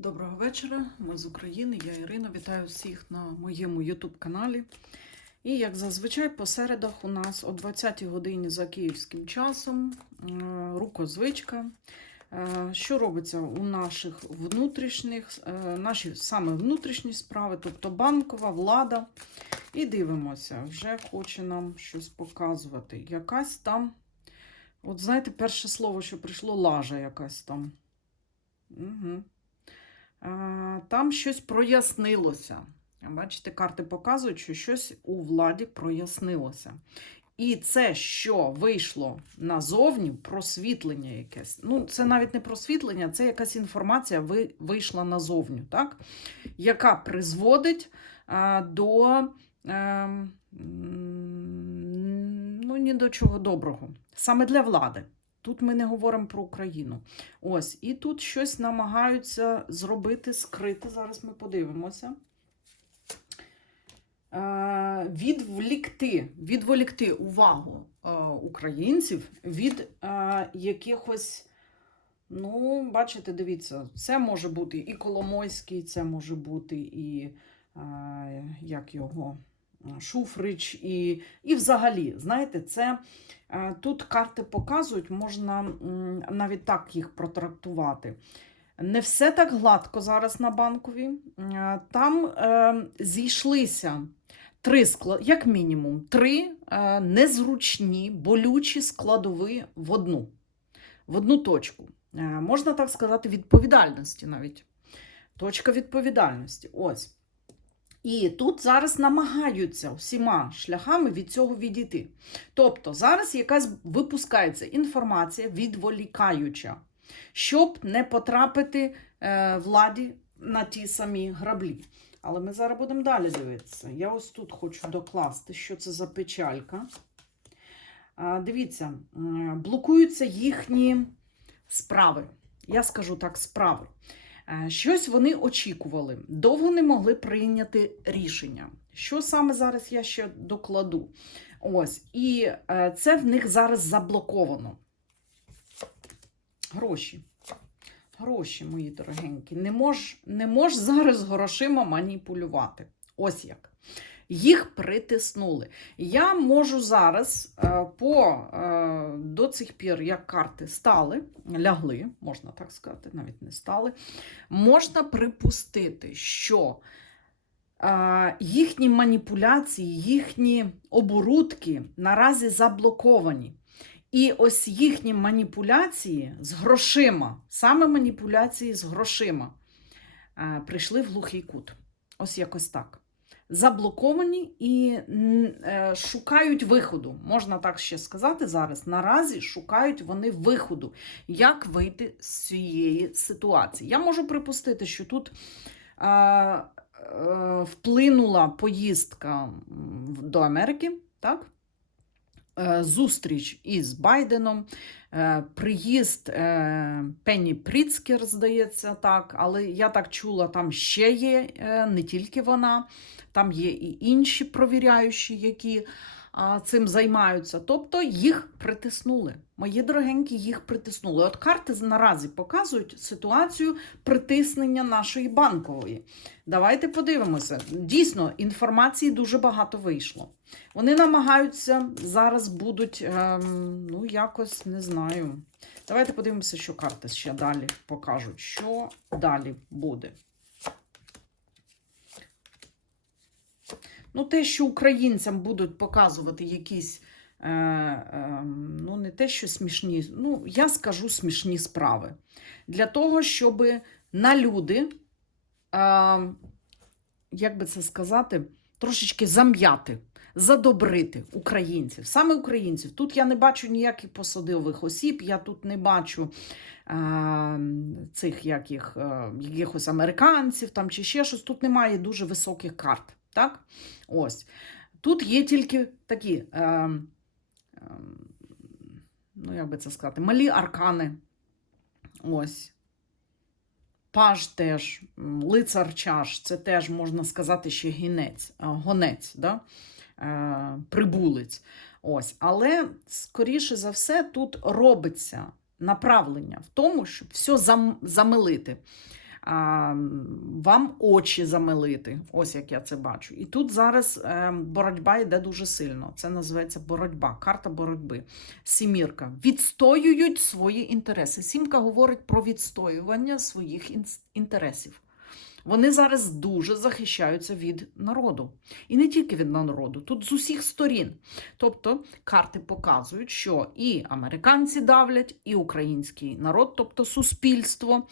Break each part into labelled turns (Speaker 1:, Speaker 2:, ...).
Speaker 1: Доброго вечора, ми з України, я Ірина. Вітаю всіх на моєму YouTube каналі. І як зазвичай, по середах у нас о 20-й годині за київським часом е, рукозвичка. Е, Що робиться у наших внутрішніх, е, наші саме внутрішні справи, тобто банкова влада. І дивимося, вже хоче нам щось показувати. Якась там, от знаєте, перше слово, що прийшло, лажа якась там. Угу. Е, Там щось прояснилося. Бачите, карти показують, що щось у владі прояснилося. І це, що вийшло назовні, просвітлення якесь. Ну, це навіть не просвітлення, це якась інформація вийшла назовню, так? яка призводить е, до е, м, ну, ні до чого доброго. Саме для влади. Тут ми не говоримо про Україну. Ось, і тут щось намагаються зробити, скрити. Зараз ми подивимося. Е, відволікти, відволікти увагу е, українців від е, якихось. Ну, бачите, дивіться, це може бути і Коломойський, це може бути і як його Шуфрич, і, і взагалі, знаєте, це е, тут карти показують, можна навіть так їх протрактувати. Не все так гладко зараз на банковій. Е, Там е, зійшлися три скла- як мінімум, три е, незручні, болючі складові в одну, в одну точку. Е, можна так сказати, відповідальності навіть. Точка відповідальності. Ось. І тут зараз намагаються всіма шляхами від цього відійти. Тобто зараз якась випускається інформація відволікаюча, щоб не потрапити е, владі на ті самі граблі. Але ми зараз будемо далі дивитися. Я ось тут хочу докласти, що це за печалька. Дивіться, блокуються їхні справи. Я скажу так, справи. Е, Щось вони очікували, довго не могли прийняти рішення. Що саме зараз я ще докладу? Ось, і е, це в них зараз заблоковано. Гроші. Гроші, мої дорогенькі. Не мож, не мож зараз грошима маніпулювати. Ось як. Їх притиснули. Я можу зараз е, по е, до цих пір, як карти стали, лягли, можна так сказати, навіть не стали, можна припустити, що е, їхні маніпуляції, їхні оборудки наразі заблоковані. І ось їхні маніпуляції з грошима, саме маніпуляції з грошима, прийшли в глухий кут. Ось якось так. Заблоковані і е, шукають виходу. Можна так ще сказати зараз. Наразі шукають вони виходу, як вийти з цієї ситуації. Я можу припустити, що тут е, е, вплинула поїздка до Америки, так? Е, Зустріч із Байденом, е, приїзд е, Пенні Пріцкер, здається, так, але я так чула, там ще є не тільки вона, там є і інші провіряючі, які цим займаються. Тобто їх притиснули. Мої дорогенькі, їх притиснули. От карти наразі показують ситуацію притиснення нашої банкової. Давайте подивимося. Дійсно, інформації дуже багато вийшло. Вони намагаються зараз будуть, ем, ну, якось не знаю. Давайте подивимося, що карти ще далі покажуть. Що далі буде. Ну, те, що українцям будуть показувати якісь, е, е, ну, не те, що смішні, ну, я скажу смішні справи. Для того, щоб на люди, е, як би це сказати, трошечки зам'яти, задобрити українців, саме українців. Тут я не бачу ніяких посадових осіб, я тут не бачу е, цих яких, е, якихось американців там, чи ще щось. Тут немає дуже високих карт. Так? Ось. Тут є тільки такі, е, е, ну, як би це сказати, малі аркани. Ось. Паж теж, лицар чаш, це теж можна сказати ще гінець, е, гонець, да? е, прибулець. Ось. Але, скоріше за все, тут робиться направлення в тому, щоб все зам, замилити. Вам очі замилити. Ось як я це бачу. І тут зараз е, боротьба йде дуже сильно. Це називається боротьба, карта боротьби. Сімірка. Відстоюють свої інтереси. Сімка говорить про відстоювання своїх інтересів. Вони зараз дуже захищаються від народу. І не тільки від народу, тут з усіх сторін. Тобто карти показують, що і американці давлять, і український народ, тобто суспільство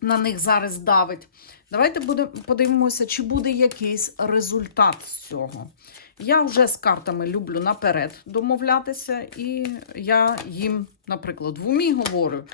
Speaker 1: на них зараз давить. Давайте подивимося, чи буде якийсь результат з цього. Я вже з картами люблю наперед домовлятися, і я їм, наприклад, в умі говорю: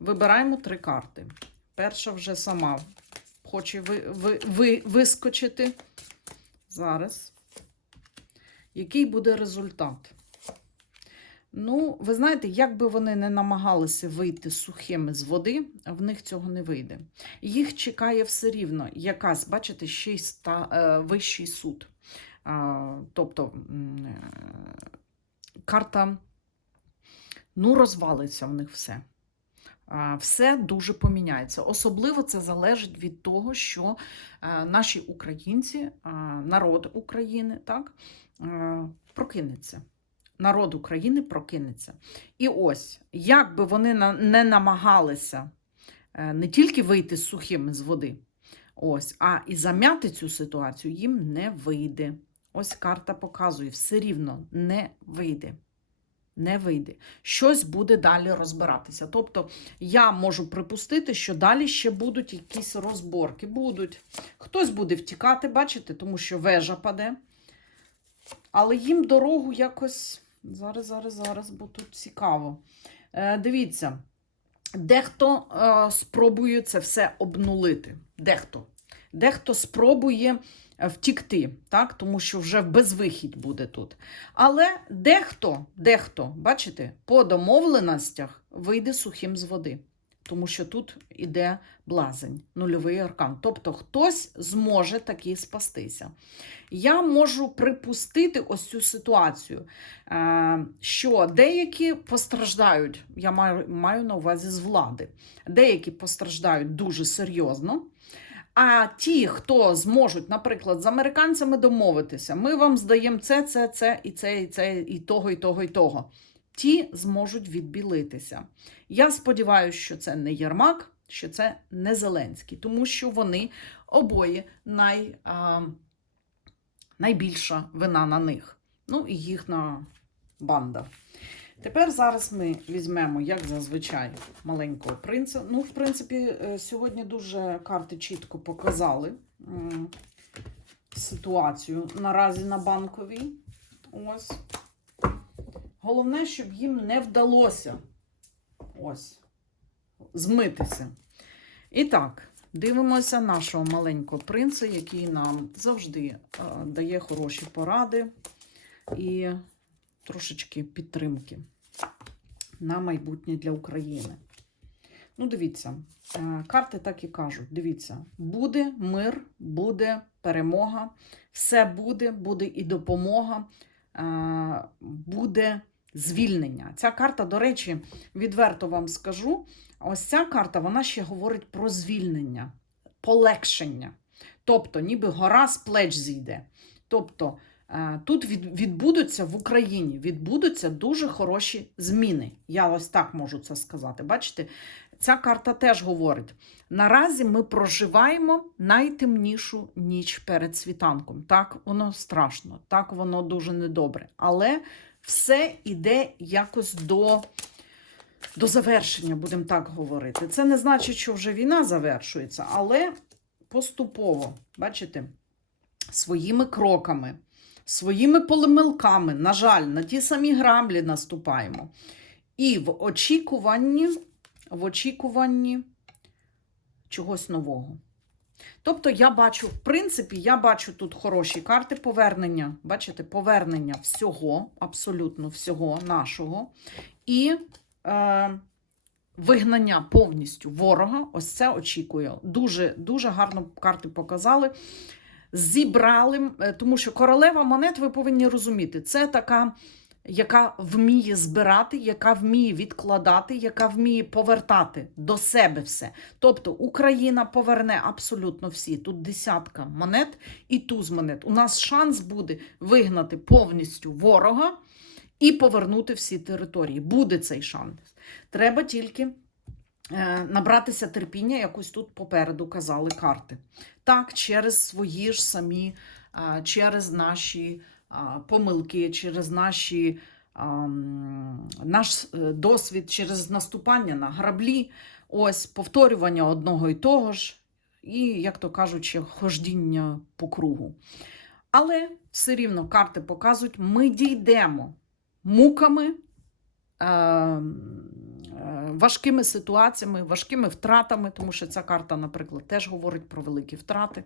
Speaker 1: вибираємо три карти. Перша вже сама хоче ви, ви, ви, вискочити. Зараз. Який буде результат? Ну, ви знаєте, як би вони не намагалися вийти сухими з води, в них цього не вийде. Їх чекає все рівно якась, бачите, ще й ста, е, вищий суд. Тобто е, карта, ну, розвалиться в них все. Все дуже поміняється. Особливо це залежить від того, що е, наші українці, народ України, так, прокинеться. Народ України прокинеться. І ось, як би вони не намагалися е, не тільки вийти сухими з води, ось, а і зам'яти цю ситуацію їм не вийде. Ось карта показує, все рівно не вийде. Не вийде. Щось буде далі розбиратися. Тобто я можу припустити, що далі ще будуть якісь розборки. Будуть. Хтось буде втікати, бачите, тому що вежа паде. Але їм дорогу якось. Зараз, зараз, зараз, бо тут цікаво. Е, дивіться, дехто е, спробує це все обнулити. Дехто. Дехто спробує е, втікти, так? тому що вже безвихідь буде тут. Але дехто, дехто, бачите, по домовленостях вийде сухим з води. Тому що тут іде блазень, нульовий аркан. Тобто хтось зможе таки спастися. Я можу припустити ось цю ситуацію, е, що деякі постраждають, я маю, маю на увазі з влади, деякі постраждають дуже серйозно. А ті, хто зможуть, наприклад, з американцями домовитися, ми вам здаємо це, це, це, і це, і це, і того, і того, і того. Ті зможуть відбілитися. Я сподіваюся, що це не Єрмак, що це не Зеленський, тому що вони обоє най, а, найбільша вина на них. Ну і їхня банда. Тепер зараз ми візьмемо, як зазвичай, маленького принца. Ну, в принципі, е, сьогодні дуже карти чітко показали ситуацію наразі на банковій. Ось. Головне, щоб їм не вдалося ось змитися. І так, дивимося нашого маленького принца, який нам завжди е, дає хороші поради і трошечки підтримки на майбутнє для України. Ну, дивіться, е, карти так і кажуть: дивіться, буде мир, буде перемога, все буде, буде і допомога, е, буде звільнення. Ця карта, до речі, відверто вам скажу: ось ця карта вона ще говорить про звільнення, полегшення. Тобто, ніби гора з плеч зійде. Тобто, е, тут відбудуться в Україні відбудуться дуже хороші зміни. Я ось так можу це сказати. Бачите, ця карта теж говорить: наразі ми проживаємо найтемнішу ніч перед світанком. Так, воно страшно, так воно дуже недобре. Але все іде якось до, до завершення, будемо так говорити. Це не значить, що вже війна завершується, але поступово, бачите, своїми кроками, своїми помилками, на жаль, на ті самі граблі наступаємо. І в очікуванні, в очікуванні чогось нового. Тобто я бачу, в принципі, я бачу тут хороші карти повернення. Бачите, повернення всього, абсолютно всього нашого. І е, вигнання повністю ворога. Ось це очікую. Дуже, дуже гарно карти показали. Зібрали, е, тому що королева монет, ви повинні розуміти, це така яка вміє збирати, яка вміє відкладати, яка вміє повертати до себе все. Тобто Україна поверне абсолютно всі. Тут десятка монет і туз монет. У нас шанс буде вигнати повністю ворога і повернути всі території. Буде цей шанс. Треба тільки е, набратися терпіння, якось тут попереду казали карти. Так, через свої ж самі, через наші помилки, через наші, наш е, досвід, через наступання на граблі, ось повторювання одного і того ж, і, як то кажуть, ще хождіння по кругу. Але все рівно карти показують, ми дійдемо муками, е, е, важкими ситуаціями, важкими втратами, тому що ця карта, наприклад, теж говорить про великі втрати.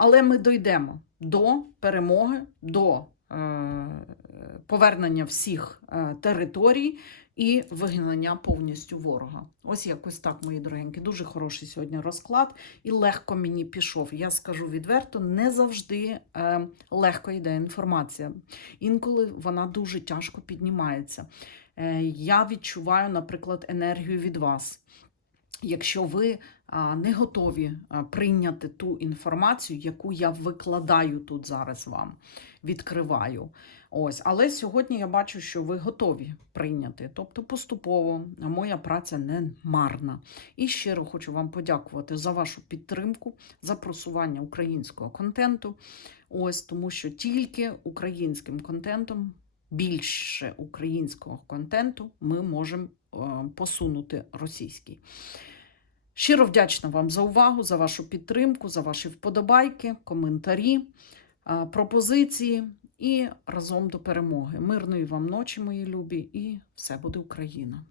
Speaker 1: Але ми дійдемо до перемоги, до е, повернення всіх е, територій і вигнання повністю ворога. Ось якось так, мої дорогенькі. Дуже хороший сьогодні розклад і легко мені пішов. Я скажу відверто, не завжди е, легко йде інформація. Інколи вона дуже тяжко піднімається. Я відчуваю, наприклад, енергію від вас. Якщо ви не готові прийняти ту інформацію, яку я викладаю тут зараз вам, відкриваю. Ось, але сьогодні я бачу, що ви готові прийняти. Тобто поступово моя праця не марна. І щиро хочу вам подякувати за вашу підтримку, за просування українського контенту. Ось тому, що тільки українським контентом, більше українського контенту, ми можемо посунути російський. Щиро вдячна вам за увагу, за вашу підтримку, за ваші вподобайки, коментарі, пропозиції і разом до перемоги. Мирної вам ночі, мої любі, і все буде Україна!